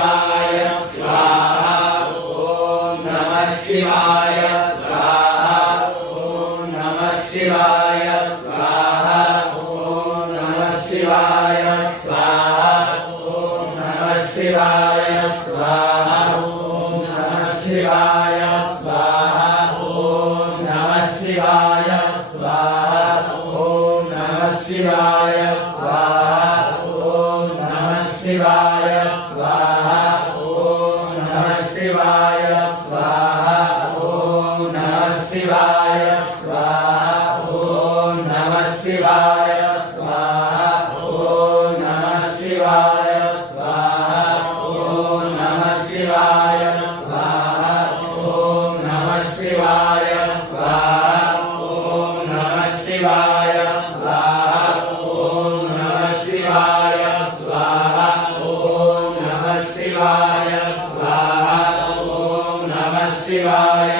शिवाय स्वाहा ॐ नमः शिवाय स्वाहा ॐ नमः शिवाय स्वाहा ॐ नमः शिवाय स्वाहा ॐ नमः शिवाय स्वाहा ॐ नमः शिवाय स्वाहा ॐ नमः शिवाय स्वाहा ॐ नमः शिवाय स्वाहा ॐ नमः शिवाय स्वाहा ॐ नमः शिवाय स्वाहा ॐ नमः शिवाय स्वाहा ॐ नमः शिवाय स्वाहा ॐ नमः शिवाय स्वाहा ॐ नमः शिवाय स्वाहा ॐ नमः शिवाय स्वाहा ॐ नमः शिवाय स्वाहा ॐ नमः शिवाय स्वाहा ॐ नमः शिवाय स्वाहा ॐ नमः शिवाय